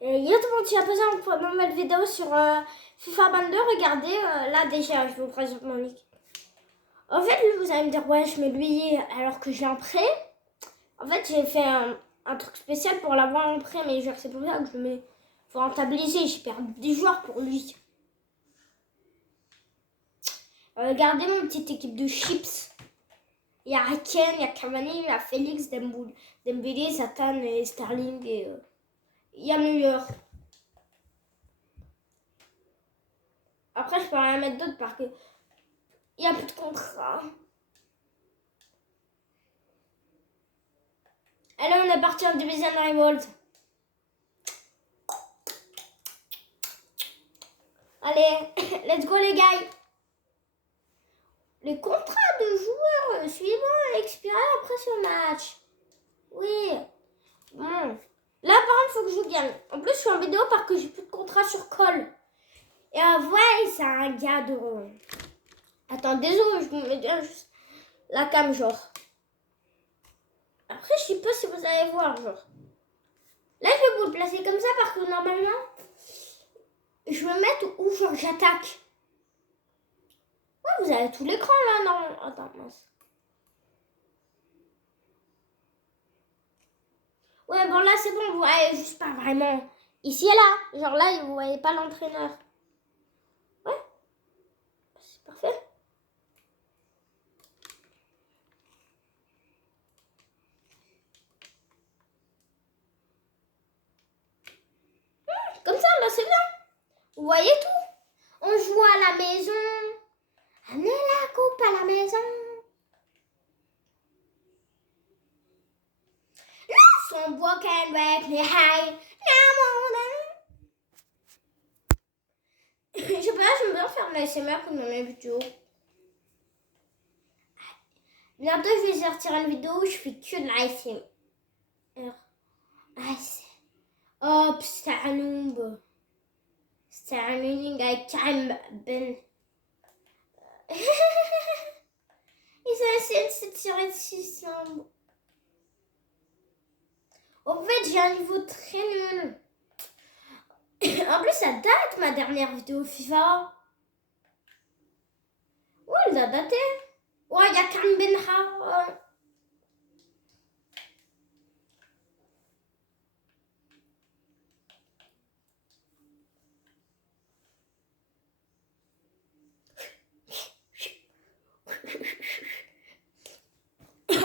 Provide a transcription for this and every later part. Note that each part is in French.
Et yo tout le monde, tu as posé une nouvelle vidéo sur FIFA 22. Regardez, là déjà, je vous présente mon nick. En fait, lui, vous allez me dire, ouais, je mets lui alors que j'ai un prêt. En fait, j'ai fait un truc spécial pour l'avoir en prêt, mais genre, c'est pour ça que je le mets. Faut rentabiliser, j'ai perdu 10 joueurs pour lui. Regardez mon petite équipe de chips. Il y a Raken, il y a Cavani, il y a Félix, Dembélé, Zatan et Sterling et il y a Neuer. Après, je peux rien mettre d'autre parce que il n'y a plus de contrat. Allez, on est parti en Division Rivals. Allez, let's go les gars. Les contrats de joueurs suivants expirent après ce match. Oui. Bon. Là, par contre, il faut que je gagne. En plus, je suis en vidéo parce que j'ai plus de contrat sur Call. Et ouais, c'est un gars de... Attends, désolé, je me mets bien juste la cam, genre. Après, je sais pas si vous allez voir, genre. Là, je vais vous le placer comme ça parce que normalement, je vais mettre où, genre, j'attaque. Ouais, vous avez tout l'écran, là, non? Attends, mince. Ouais, bon, là, c'est bon, vous voyez juste pas vraiment. Ici et là. Genre là, vous voyez pas l'entraîneur. Ouais. C'est parfait. Comme ça, là, c'est bien. Vous voyez tout. On joue à la maison. Amenez la coupe à la maison. Son broken back, les high. Je sais pas, j'aime bien faire ma ASMR comme dans mes vidéos. Bientôt, je vais sortir une vidéo où je fais que de la ASMR. Oh, c'est un noob. C'est un meaning avec Karim Ben. Ils ont essayé de se tirer dessus ensemble. En fait, j'ai un niveau très nul. En plus, ça date ma dernière vidéo FIFA. Ouais, elle a daté. Ouais, il y a Karim Benha.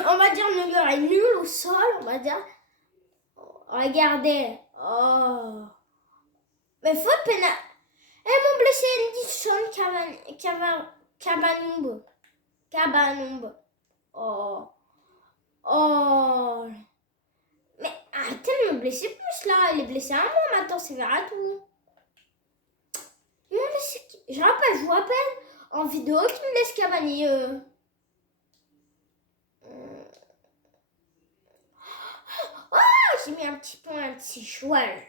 On va dire Neuer est nul au sol, on va dire. Regardez. Oh. Mais faut pénal. Elles m'ont blessé Edison Cabanombe. Oh. Oh. Mais arrêtez de me blesser plus là. Il est blessé à moi maintenant, c'est vers tout. Je rappelle, je vous rappelle en vidéo qu'il me laisse Cavani. Oh, j'ai mis un petit point, un petit cheval.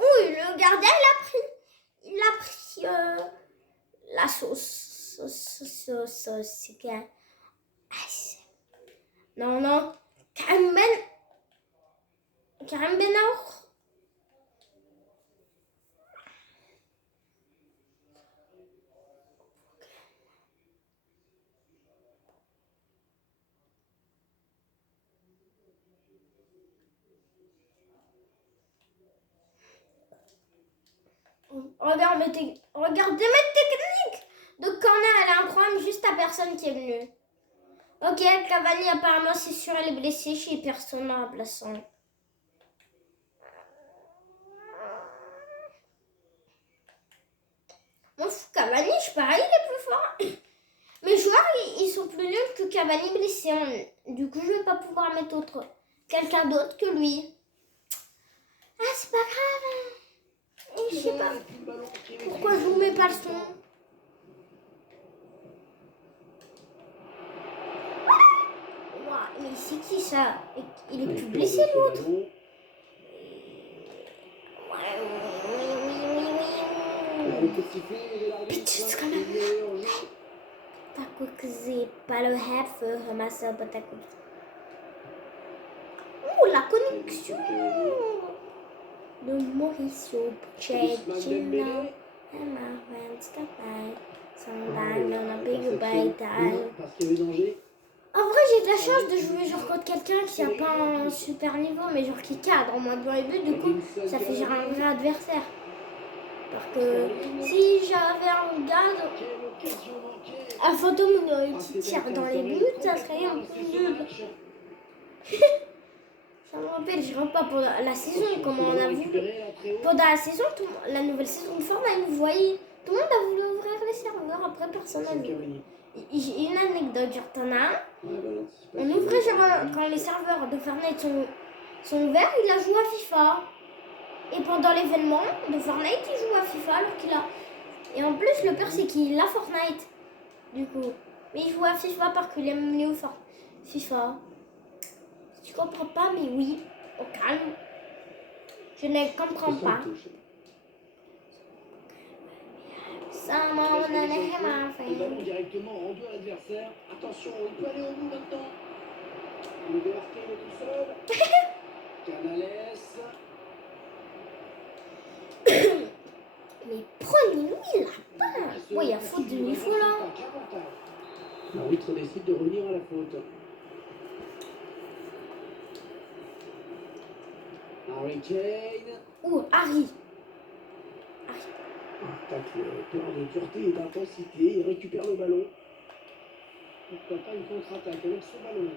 Oui, le gardien, il a pris la sauce. C'est que... Non, non. Karim Benaour. Regardez mes techniques de corner, elle est incroyable, juste à personne qui est venue. Ok, Cavani apparemment c'est sûr elle est blessée, chez personne en remplaçant. Mon fou, Cavani, je parie, il est plus fort. Mes joueurs, ils sont plus nuls que Cavani blessé. Du coup, je vais pas pouvoir mettre quelqu'un d'autre que lui. Ah, c'est pas grave. Je sais pas. Pourquoi je vous mets pas le son? Ouah, mais c'est qui ça? Il est plus blessé l'autre. Putain, quand même. C'est pas le F, ma soeur, oh, la connexion de Mauricio Pochettino. And my friends got by. Sometimes on a big bite time. Parce qu'il y avait danger. En vrai, j'ai de la chance de jouer genre contre quelqu'un qui a pas un super niveau, mais genre qui cadre en mode 1 et 2, du coup, ça fait genre un vrai adversaire. Parce que si j'avais un gars, un fantôme qui tire dans les buts, ça serait un peu nul. Ça me rappelle, je rentre pas pendant la saison, comment on a vu. Pendant la saison, la nouvelle saison de Fortnite, vous voyez, tout le monde a voulu ouvrir les serveurs, après personne n'a vu. J'ai une anecdote, genre t'en as un. On ouvrait genre quand les serveurs de Fortnite sont ouverts, il a joué à FIFA. Et pendant l'événement de Fortnite, il joue à FIFA alors qu'il a. Et en plus, le pire c'est qu'il a Fortnite. Du coup. Mais il joue à FIFA parce qu'il aime mieux FIFA. Tu comprends pas, mais oui, au calme. Je ne comprends pas. Ça m'en a ma fait. Directement rendu à l'adversaire. Attention, il peut aller au bout maintenant. Le BRK est tout seul. Canales. Mais prenez-lui la balle. Ouais, il y a faute de niveau là. L'arbitre décide de revenir à la faute. Harry Kane. Ouh, Harry. Tacle plein de dureté et d'intensité. Il récupère le ballon. Pourquoi pas une contre-attaque avec ce ballon.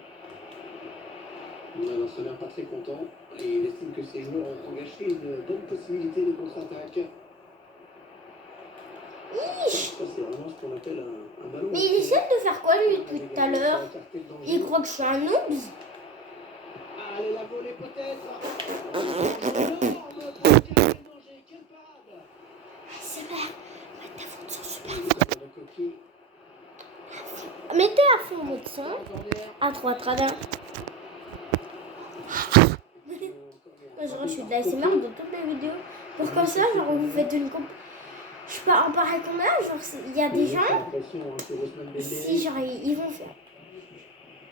L'entraîneur pas très content. Et il estime que ses joueurs ont gâché une bonne possibilité de contre-attaque. Ça, c'est vraiment ce qu'on appelle un ballon. Mais il essaie de faire quoi lui depuis tout à l'heure? Il croit que je suis un noob. Allez, la volée peut-être. C'est merde. Mettez à fond de son super fort. Mettez à fond votre son. À 3 tradins. Genre, je suis de la SMR de toutes mes vidéos. Pour comme ça, genre, vous faites une comp. Je sais pas en pareil combien. Genre, il y a des gens. Si, genre, ils vont faire.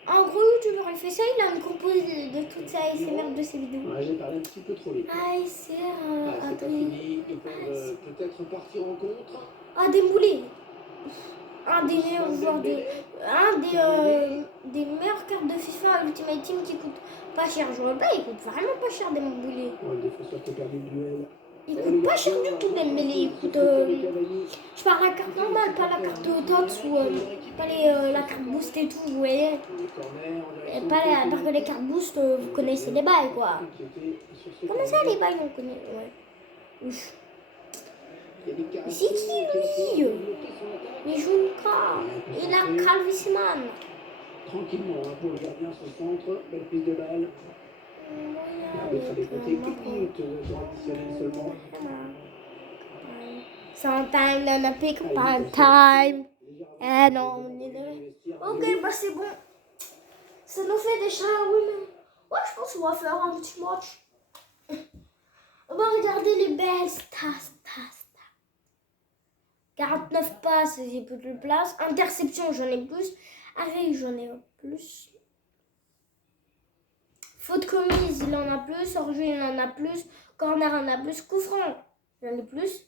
En gros, youtubeur, il fait ça, il a une compo de toute sa SMR de ses vidéos. Ouais, j'ai parlé un petit peu trop vite. Ah, c'est pas fini. Ils peuvent peut-être partir en contre. Ah, Dembélé. Un des meilleurs joueurs de. Des meilleures cartes de FIFA Ultimate Team qui coûte pas cher. Je vois pas, il coûte vraiment pas cher Dembélé. Ouais, le défenseur qui a perdu le duel. Il coûte pas cher du tout Dembélé. Il coûte. Je parle la carte normale, pas la carte TOTS ou pas la carte boost et tout, vous voyez. Et pas parce que les cartes boost, vous connaissez les bails quoi. Comment ça les bails on connaît? Ouais. Ouf. C'est qui lui? Il joue une carte. Il a Calvisman. Tranquillement, pour le gardien, ce centre, belle prise de balle. L'arbitre a décompté 4 minutes de temps additionnel seulement. Sometime on a pick up time. Eh non, ok, bah c'est bon. Ça nous fait déjà, oui, mais. Ouais, je pense qu'on va faire un petit match. On va regarder les belles stats. 49 passes, j'ai plus de place. Interception, j'en ai plus. Arrêt, j'en ai plus. Faute commise, il en a plus. Hors-jeu, il en a plus. Corner, il en a plus. Coup franc, j'en ai plus.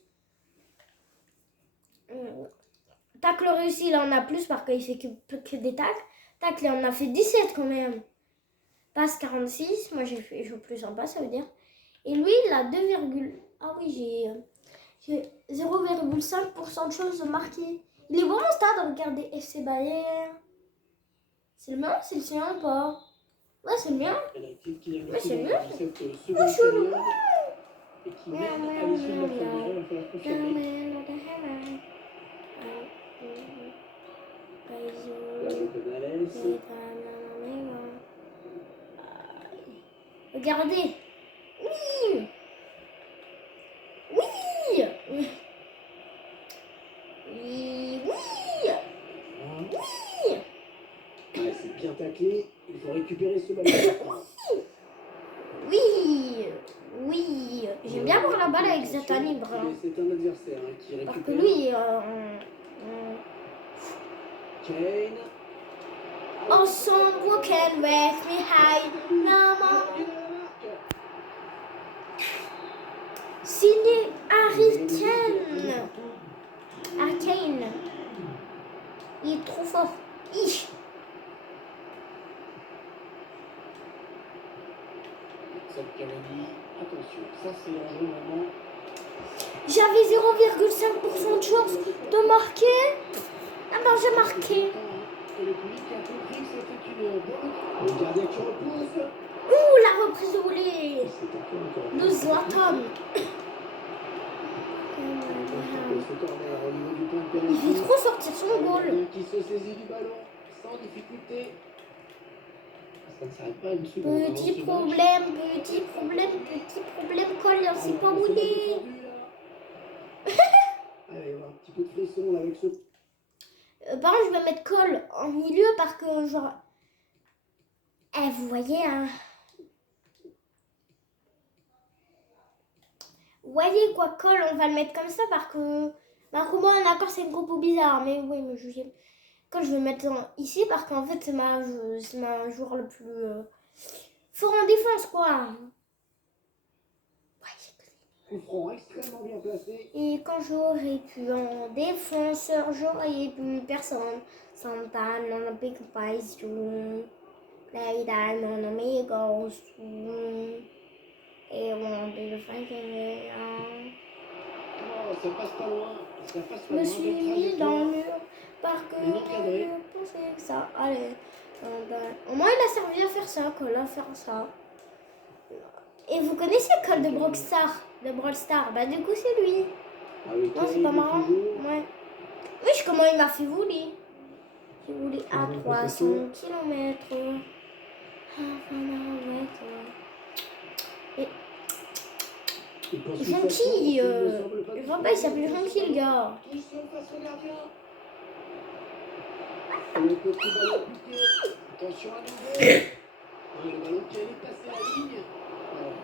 Tacle réussi, il en a plus parce qu'il fait que des tacles. Tacle, il en a fait 17 quand même. Passe 46. Moi, j'ai joué plus en passe, ça veut dire. Et lui, il a 2, ah oui, j'ai 0,5% de choses marquées. Il est bon au stade, regardez FC Bayern. C'est le mien, c'est le sien ou pas? Ouais, c'est le mien. Ouais, c'est le mien. Ouais, je suis le mien. Regardez. Oui. Oui, oui, oui. Ouais, c'est bien taclé. Il faut récupérer ce ballon. Oui, oui. J'aime bien voir la balle avec Zlatan libre. C'est un adversaire qui Parce que récupère. lui, Kane. oh, someone can wake me high. Maman. Signé Harry Kane. Ah, Kane. Il est trop fort. Ih. Attention, ça c'est un jeu vraiment. J'avais 0,5% de chance de marquer. Ah ben j'ai marqué. Et le public a compris que c'était une bonne. Le gardien qui repousse. Ouh, la reprise de volée C'est encore de Zlatan. ce corner au niveau du point de Il pénalty. fait trop sortir son Le goal. gardien qui se saisit du ballon sans difficulté. Ça ne s'arrête pas une seconde. Petit problème, petit problème, petit problème. Colle, on sait pas où il est. Il va y avoir un petit peu de frisson là avec ce. Par contre, je vais mettre Cole en milieu parce que genre... Eh, vous voyez, hein. Vous voyez quoi, Cole, on va le mettre comme ça parce que... Bah, pour moi, d'accord, c'est une compo bizarre, mais oui, mais je... Cole, je vais le mettre ici parce qu'en fait, c'est ma joueur le plus fort en défense, quoi. Coup franc extrêmement bien placé. Et quand j'aurais pu en défenseur, j'aurais pu personne. Santa non big pies play that non amigos et on be fighting. Oh, ça passe pas loin. Ça passe Je pas me loin. suis Belle mis dans le trajectoire. mur parce que Mais non cadré. je pensais que ça allait. Au moins il a servi à faire ça, Cole, à faire ça. Et vous connaissez Cole de Brawl Star, bah du coup c'est lui. Ah oui, Non, c'est pas marrant. Ouais. Oui, comment il m'a fait voler. J'ai volé à 300 km. Et Jonky, je vois pas, il s'appelle Jonky le gars. Tout seul face au gardien. Le petit ballon piqué. Attention à nouveau. Le ballon qui allait passer la ligne.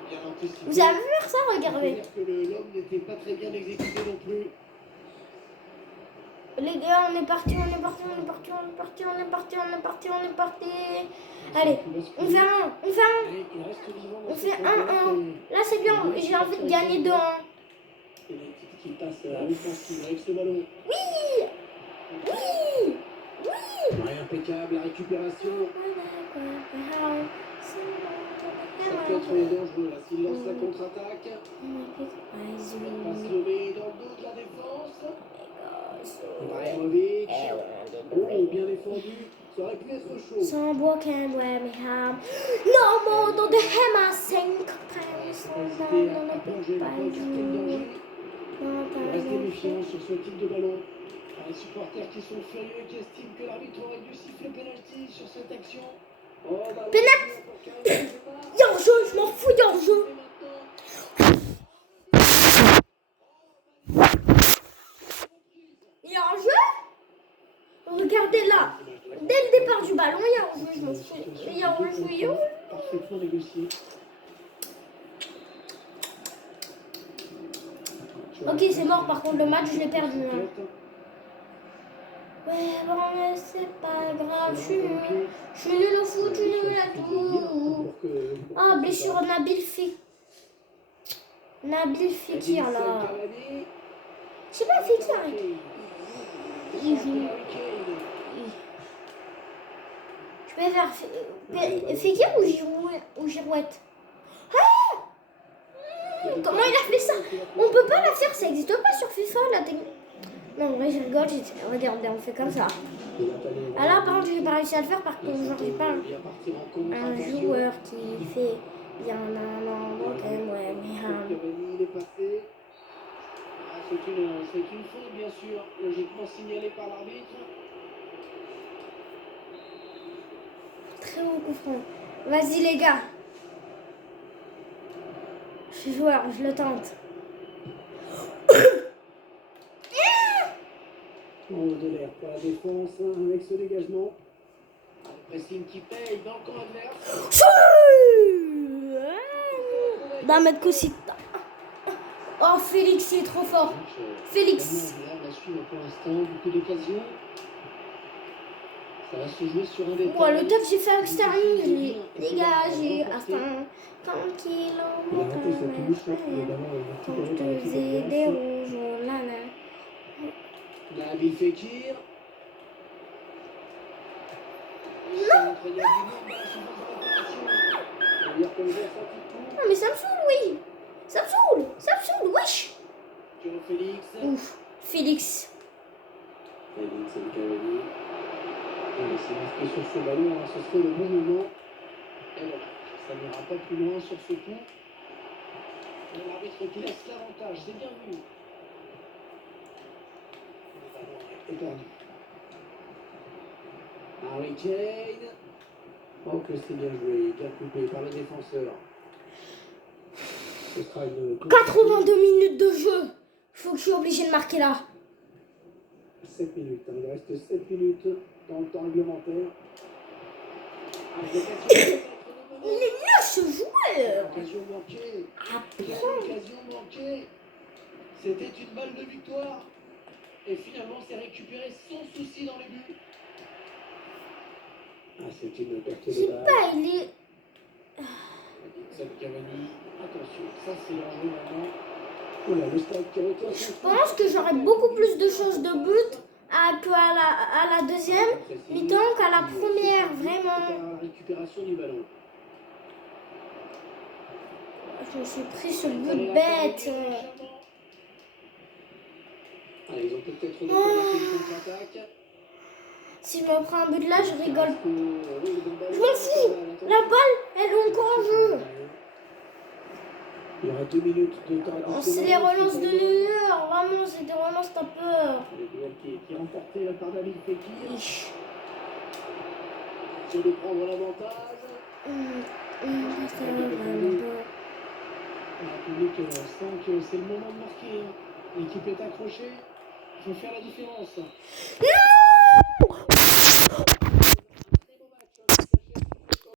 Bien anticipé. Vous avez vu faire ça, regardez. C'est-à-dire que l'homme n'était pas très bien exécuté non plus. Les gars, on est parti. Allez, on fait un. On fait 1-1. Là, c'est bien, j'ai envie de gagner 2-1. Qui passe à l'offensive avec ce ballon. Oui. Ouais, impeccable, la récupération. Ça peut être dangereux là, s'il lance la contre-attaque. Passe levée dans le dos de la défense. Ibrahimovic. Oh, bien défendu. Ça aurait pu être chaud. Sans bois qu'un Birmingham. No more dans de Hema 5 Hésiter à plonger, pas écarter le danger. Restez méfiant sur ce type de ballon. Les supporters qui sont furieux et qui estiment que l'arbitre aurait dû siffler penalty sur cette action. Oh, Penalty. Il y a un jeu, je m'en fous, il y a un jeu. Il y a un jeu. Regardez là. Dès le départ du ballon, il y a un jeu, je m'en fous. Il y a un jeu, parfaitement négocié. Ok, c'est mort, par contre, le match, je l'ai perdu. Hein. Ouais, bon, mais c'est pas grave, je suis nul au foot, je suis nul à tout. Ah, blessure Nabil Fekir, là. Je sais pas, Fekir. Il joue. Je peux faire Fekir ou Girouette. Ah! Comment il a fait ça? On peut pas la faire, ça existe pas sur FIFA, la technique. Non, en vrai, je rigole, regardez, on fait comme ça. Ah là, par contre, j'ai pas réussi à le faire parce que genre, j'ai pas un joueur qui fait bien c'est une faute, bien sûr, logiquement signalée par l'arbitre. Très haut coup franc. Vas-y, les gars. Je suis joueur, je le tente. En haut de l'air pour la défense, hein, avec ce dégagement. Le pressing qui paye dans le camp adverse. Damet Cosita. Oh, Félix, il est trop fort. Félix. La suivre pour l'instant, beaucoup d'occasions. Ça va se jouer sur un détail. Ouais, le taf j'ai fait à l'extérieur, je l'ai dégagé. Instant, tranquille. Il a raté sa touche, le ballon est Quand récupéré je par l'équipe faisais des adverse. rouges, là, là. Nabil Fekir. Centre, il y a du monde dans la surface de réparation. On va dire que le joueur sorti de coup. Non, mais ça me saoule, oui. Ça me saoule, wesh. Joao Félix. Ouf, Félix. Félix et Cavani. On va s'y sur ce ballon, hein, ce serait le bon moment. Et voilà, ça n'ira pas plus loin sur ce coup. Et l'arbitre qui laisse l'avantage, c'est bien vu. Le ballon est perdu. Harry Kane. Oh que c'est bien joué, bien coupé par le défenseur. Ce sera une 82 minutes de jeu. Faut que je suis obligé de marquer là. 7 minutes, hein. Il reste 7 minutes dans le temps réglementaire. Il est nul ce joueur. Occasion manquée. Ah, L'occasion manquée. C'était une balle de victoire. Et finalement, c'est récupéré sans souci dans les buts. Ah, c'est une perte je de sais balle. pas, il est... Edinson Cavani. Attention, ça c'est l'enjeu maintenant. Voilà, le stade qui retient son Je pense que j'aurais beaucoup plus de chances de but à la deuxième mi-temps qu'à la première, vraiment. La récupération du ballon. Je me suis pris ce but bête. Ah, ils ont peut-être recommencé une contre-attaque. Si je me prends un but là, je rigole. Je m'en fous. La balle, elle est encore en jeu. Il y aura 2 minutes de temps Oh, c'est les relances de New York, vraiment, c'est des relances, t'as peur. Le duel qui est remporté par David Fekir. Ish. C'est de prendre l'avantage. Le public sent que c'est le moment de marquer. Hein. L'équipe est accrochée. Il faut faire la différence. Non!